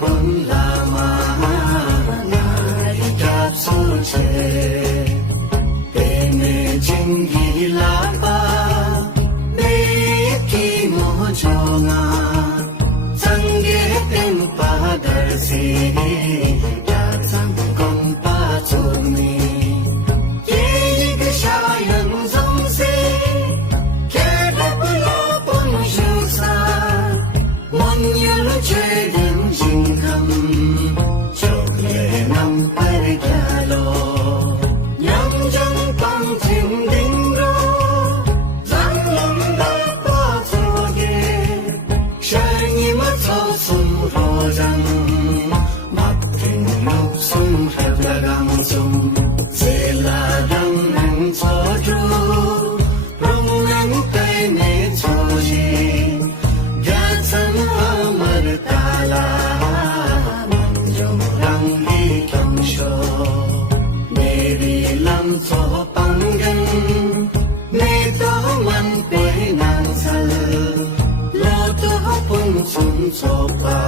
con lama nari kap soche tene jingi lapa me ki mo jonga sange tem padar se ya sang kon pa chuni ye ge shayan zong se ke la lo pon shu sa mon yul che den jing kham chok le nam par kya lo nham jang pang chim ding ro zang lum da pa cho ge shai ni ma chau sum ro jang mak ting lok sum hat la gang sum se la dang nang cho ju rong nang tai ne cho ji Amar tala manjong rang hi kyang sho meri lam cho pangan me to man pe nang sal lo to pung chung cho pa